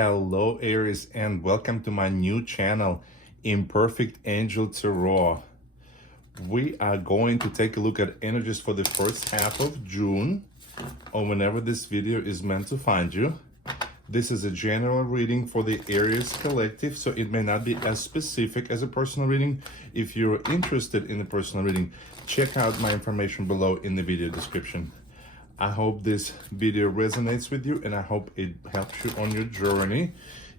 Hello Aries, and welcome to my new channel, Imperfect Angel Tarot. We are going to take a look at energies for the first half of June, or whenever this video is meant to find you. This is a general reading for the Aries collective, so it may not be as specific as a personal reading. If you're interested in a personal reading, check out my information below in the video description. I hope this video resonates with you, and I hope it helps you on your journey.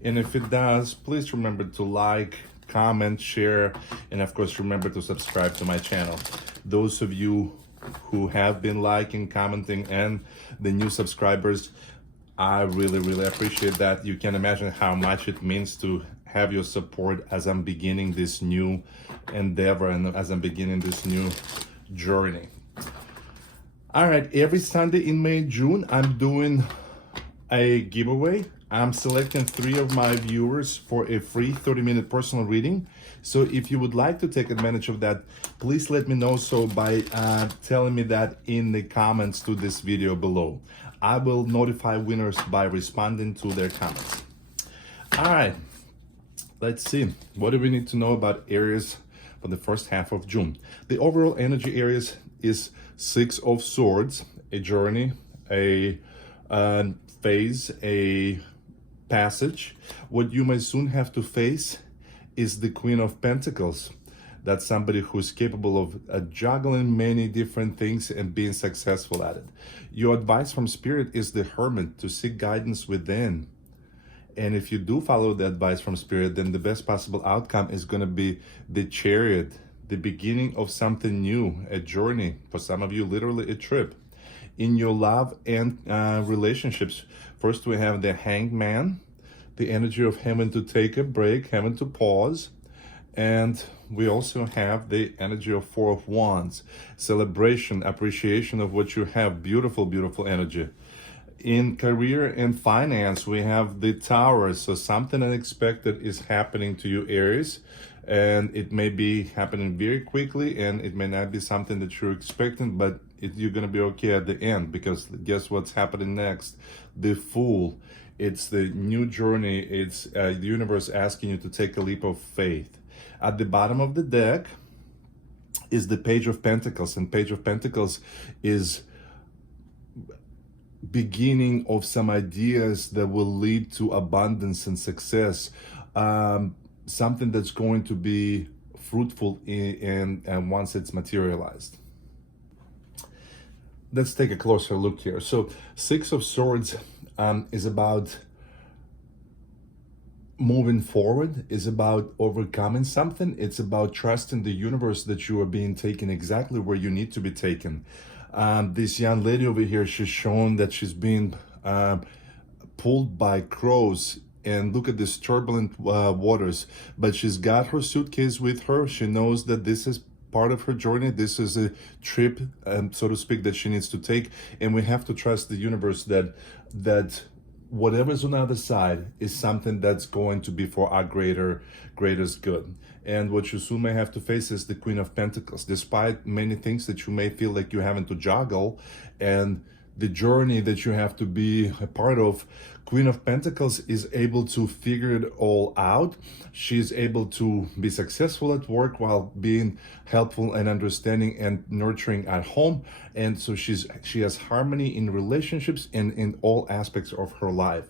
And if it does, please remember to like, comment, share, and of course remember to subscribe to my channel. Those of you who have been liking, commenting, and the new subscribers, I really appreciate that. You can imagine how much it means to have your support as I'm beginning this new endeavor and as I'm beginning this new journey. All right, every Sunday in May, June, I'm doing a giveaway. I'm selecting 3 of my viewers for a free 30-minute personal reading. So if you would like to take advantage of that, please let me know so by telling me that in the comments to this video below. I will notify winners by responding to their comments. All right, let's see. What do we need to know about Aries for the first half of June? The overall energy Aries is 6 of Swords, a journey, a phase, a passage. What you may soon have to face is the Queen of Pentacles. That's somebody who's capable of juggling many different things and being successful at it. Your advice from Spirit is the Hermit, to seek guidance within. And if you do follow the advice from Spirit, then the best possible outcome is going to be the Chariot, the beginning of something new, a journey. For some of you, literally a trip. In your love and relationships, first we have the Hanged Man, the energy of having to take a break, having to pause. And we also have the energy of 4 of Wands, celebration, appreciation of what you have. Beautiful energy. In career and finance, we have the Tower. So something unexpected is happening to you, Aries. And it may be happening very quickly, and it may not be something that you're expecting, but you're going to be okay at the end, because guess what's happening next? The Fool. It's the new journey. It's the universe asking you to take a leap of faith. At the bottom of the deck is the Page of Pentacles, and Page of Pentacles is beginning of some ideas that will lead to abundance and success. Something that's going to be fruitful and once it's materialized. Let's take a closer look here. So 6 of Swords is about moving forward, is about overcoming something. It's about trusting the universe that you are being taken exactly where you need to be taken. This young lady over here, she's shown that she's being pulled by crows. And look at this turbulent waters, but she's got her suitcase with her. She knows that this is part of her journey. This is a trip, so to speak, that she needs to take. And we have to trust the universe that whatever's on the other side is something that's going to be for our greatest good. And what you soon may have to face is the Queen of Pentacles. Despite many things that you may feel like you're having to juggle, and the journey that you have to be a part of, Queen of Pentacles is able to figure it all out. She's able to be successful at work while being helpful and understanding and nurturing at home. And so she has harmony in relationships and in all aspects of her life.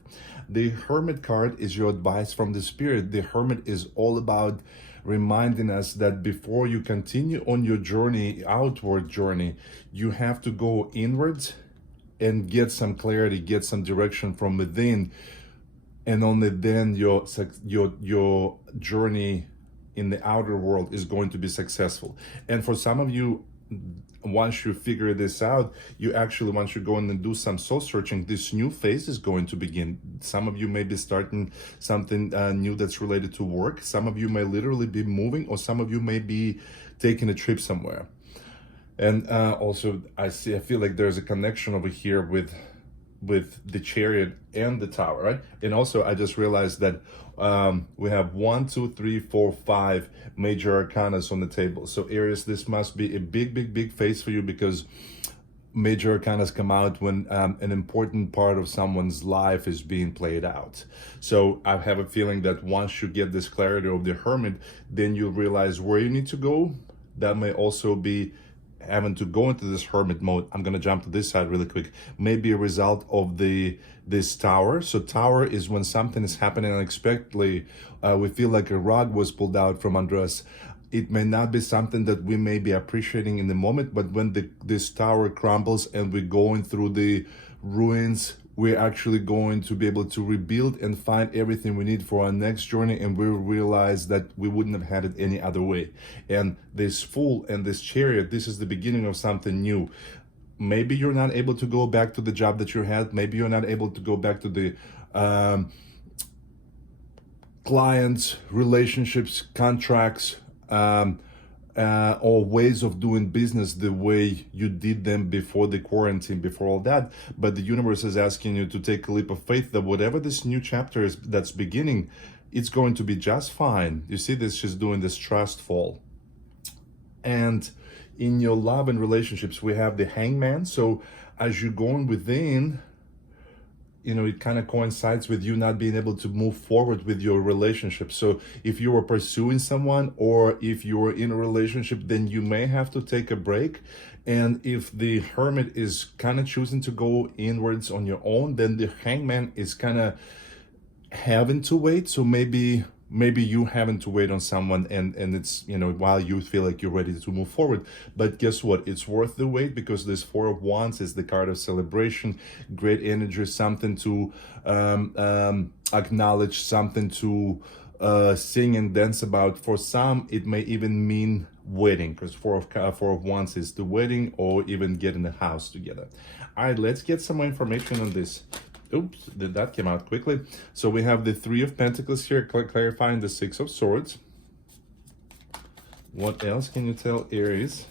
The Hermit card is your advice from the Spirit. The Hermit is all about reminding us that before you continue on your journey, outward journey, you have to go inwards and get some clarity, get some direction from within, and only then your journey in the outer world is going to be successful. And for some of you, once you figure this out, once you go in and do some soul searching, this new phase is going to begin. Some of you may be starting something new that's related to work. Some of you may literally be moving, or some of you may be taking a trip somewhere. And also, I feel like there's a connection over here with the Chariot and the Tower, right? And also, I just realized that we have 1, 2, 3, 4, 5 major arcanas on the table. So Aries, this must be a big phase for you, because major arcanas come out when an important part of someone's life is being played out. So I have a feeling that once you get this clarity of the Hermit, then you realize where you need to go. That may also be having to go into this Hermit mode. I'm going to jump to this side really quick. Maybe a result of this Tower. So Tower is when something is happening unexpectedly. We feel like a rug was pulled out from under us. It may not be something that we may be appreciating in the moment, but when this tower crumbles and we're going through the ruins, we're actually going to be able to rebuild and find everything we need for our next journey, and we'll realize that we wouldn't have had it any other way. And this Fool and this Chariot, this is the beginning of something new. Maybe you're not able to go back to the job that you had. Maybe you're not able to go back to the clients, relationships, contracts, or ways of doing business the way you did them before the quarantine, before all that. But the universe is asking you to take a leap of faith that whatever this new chapter is that's beginning, it's going to be just fine. You see this, she's doing this trust fall. And in your love and relationships, we have the Hangman. So as you're going within, you know, it kind of coincides with you not being able to move forward with your relationship. So if you are pursuing someone or if you're in a relationship, then you may have to take a break. And if the Hermit is kind of choosing to go inwards on your own, then the Hangman is kind of having to wait. So maybe you having to wait on someone, and it's, you know, while you feel like you're ready to move forward. But guess what, it's worth the wait, because this Four of Wands is the card of celebration, great energy, something to acknowledge, something to sing and dance about. For some it may even mean wedding, because Four of Wands is the wedding, or even getting a house together. All right, let's get some more information on this. Oops, that came out quickly. So we have the Three of Pentacles here, clarifying the Six of Swords. What else can you tell Aries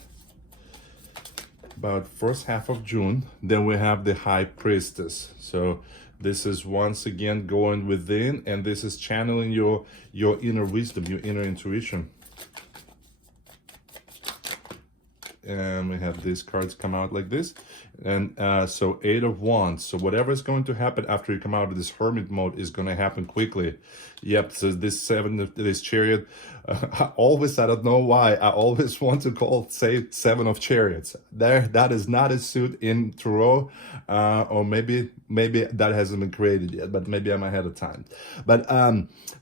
about first half of June? Then we have the High Priestess. So this is once again going within, and this is channeling your inner wisdom, your inner intuition. And we have these cards come out like this. And so Eight of Wands. So whatever is going to happen after you come out of this Hermit mode is going to happen quickly. Yep, so this this Chariot, I don't know why, I always want to say Seven of Chariots. That is not a suit in Tarot, or maybe that hasn't been created yet, but maybe I'm ahead of time. But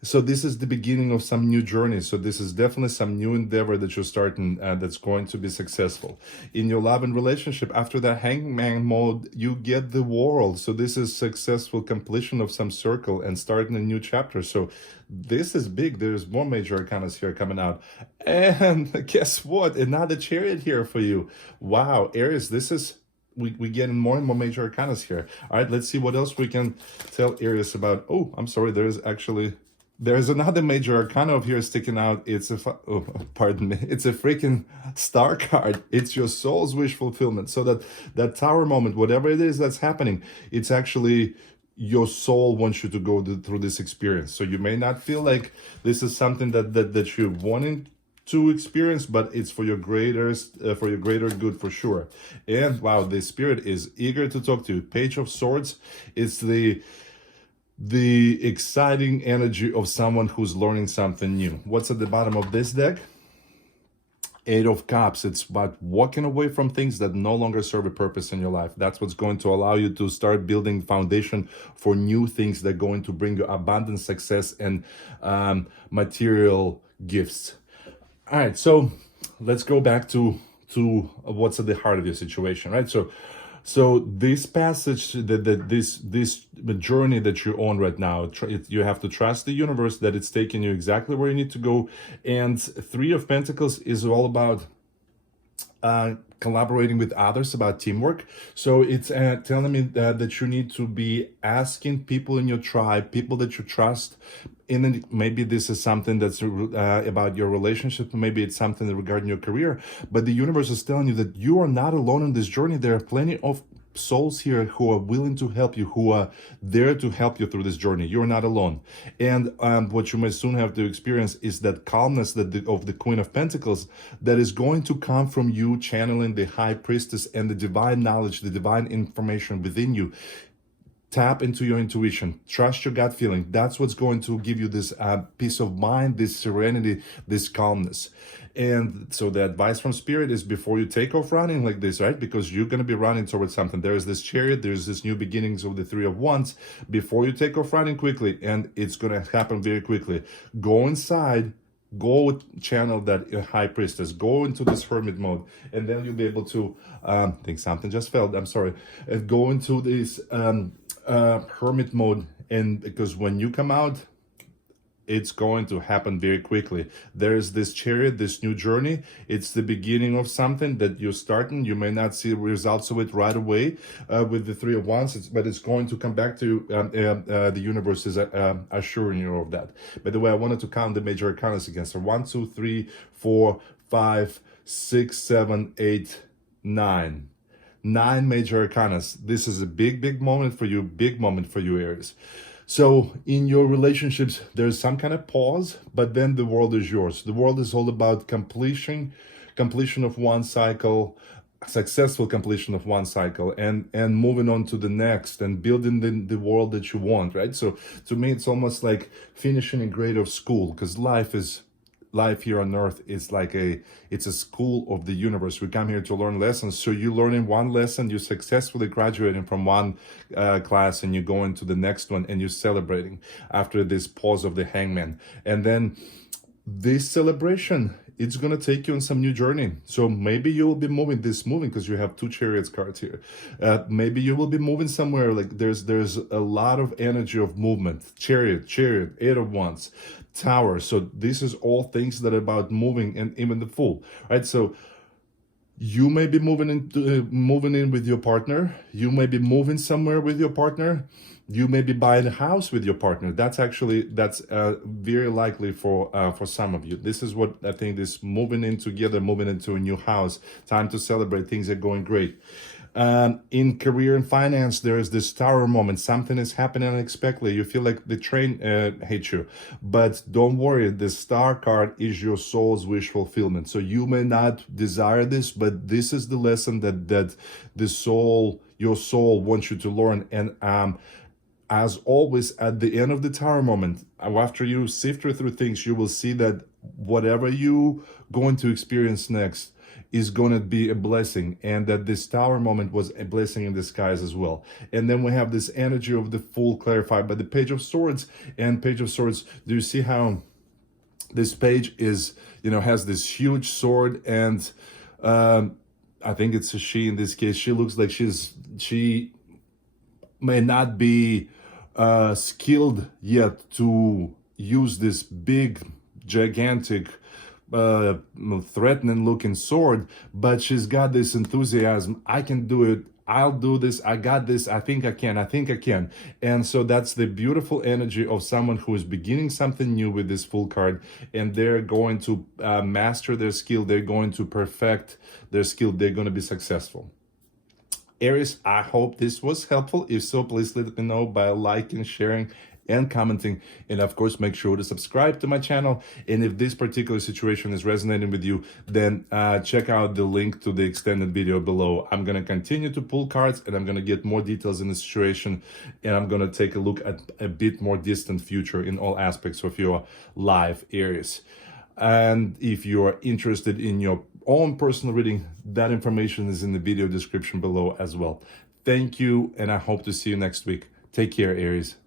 so this is the beginning of some new journey. So this is definitely some new endeavor that you're starting that's going to be successful. In your love and relationship, after that Hangman mode, you get the World. So this is successful completion of some circle and starting a new chapter. So this is big. There's more major arcanas here coming out. And guess what? Another Chariot here for you. Wow, Aries, this is, we getting more and more major arcanas here. All right, let's see what else we can tell Aries about. Oh, I'm sorry, there's another major arcana over here sticking out. It's pardon me. It's a freaking star card. It's your soul's wish fulfillment. So that Tower moment, whatever it is that's happening, it's actually your soul wants you to go through this experience. So you may not feel like this is something that you're wanting to experience, but it's for your greater good for sure. And wow, the Spirit is eager to talk to you. Page of Swords is the exciting energy of someone who's learning something new. What's at the bottom of this deck? Eight of Cups. It's about walking away from things that no longer serve a purpose in your life. That's what's going to allow you to start building foundation for new things that are going to bring you abundance, success, and material gifts. All right, so let's go back to what's at the heart of your situation, right? So this passage, this journey that you're on right now, you have to trust the universe that it's taking you exactly where you need to go. And Three of Pentacles is all about collaborating with others, about teamwork. So it's telling me that you need to be asking people in your tribe, people that you trust. And maybe this is something that's about your relationship, maybe it's something regarding your career, but the universe is telling you that you are not alone in this journey. There are plenty of souls here who are willing to help you, who are there to help you through this journey. You're not alone. And what you may soon have to experience is that calmness of the Queen of Pentacles that is going to come from you channeling the High Priestess and the divine knowledge, the divine information within you. Tap into your intuition, trust your gut feeling. That's what's going to give you this peace of mind, this serenity, this calmness. And so the advice from Spirit is before you take off running like this, right? Because you're going to be running towards something. There is this Chariot, there's this new beginnings of the Three of Wands. Before you take off running quickly, and it's going to happen very quickly, go inside, go channel that High Priestess, go into this hermit mode, and then you'll be able to, I think something just fell, I'm sorry, go into this hermit mode. And because when you come out, it's going to happen very quickly. There's this Chariot, this new journey. It's the beginning of something that you're starting. You may not see results of it right away with the Three of Wands, but it's going to come back to you. The universe is assuring you of that. By the way, I wanted to count the major arcana again. So 1, 2, 3, 4, 5, 6, 7, 8, 9. 9 major arcanas. This is a big moment for you, Aries. So in your relationships, there's some kind of pause, but then the world is yours. The world is all about completion of one cycle, successful completion of one cycle, and moving on to the next and building the world that you want, right? So to me, it's almost like finishing a grade of school, because life here on earth is like it's a school of the universe. We come here to learn lessons. So you learn in one lesson, you successfully graduating from one class, and you go into the next one, and you're celebrating after this pause of the Hangman. And then this celebration, it's going to take you on some new journey. So maybe you will be moving because you have 2 Chariots cards here. Maybe you will be moving somewhere. Like there's a lot of energy of movement. Chariot, 8 of Wands, Tower. So this is all things that are about moving, and even the Fool, right? So you may be moving in with your partner. You may be moving somewhere with your partner. You may be buying a house with your partner. That's very likely for some of you. This is what I think, this moving in together, moving into a new house, time to celebrate, things are going great. In career and finance, there is this Tower moment. Something is happening unexpectedly. You feel like the train hit you. But don't worry, the Star card is your soul's wish fulfillment. So you may not desire this, but this is the lesson that your soul wants you to learn. And as always, at the end of the Tower moment, after you sift through things, you will see that whatever you going to experience next is going to be a blessing, and that this Tower moment was a blessing in disguise as well. And then we have this energy of the Fool clarified by the Page of Swords. And Page of Swords, do you see how this page is, has this huge sword, and I think it's a she in this case. She looks like she may not be skilled yet to use this big, gigantic, threatening looking sword, but she's got this enthusiasm. I can do it. I'll do this. I got this. I think I can. And so that's the beautiful energy of someone who is beginning something new with this Fool card, and they're going to master their skill. They're going to perfect their skill. They're going to be successful. Aries, I hope this was helpful. If so, please let me know by liking, sharing, and commenting. And of course, make sure to subscribe to my channel. And if this particular situation is resonating with you, then check out the link to the extended video below. I'm going to continue to pull cards, and I'm going to get more details in the situation. And I'm going to take a look at a bit more distant future in all aspects of your life, Aries. And if you are interested in your own personal reading, that information is in the video description below as well. Thank you, and I hope to see you next week. Take care, Aries.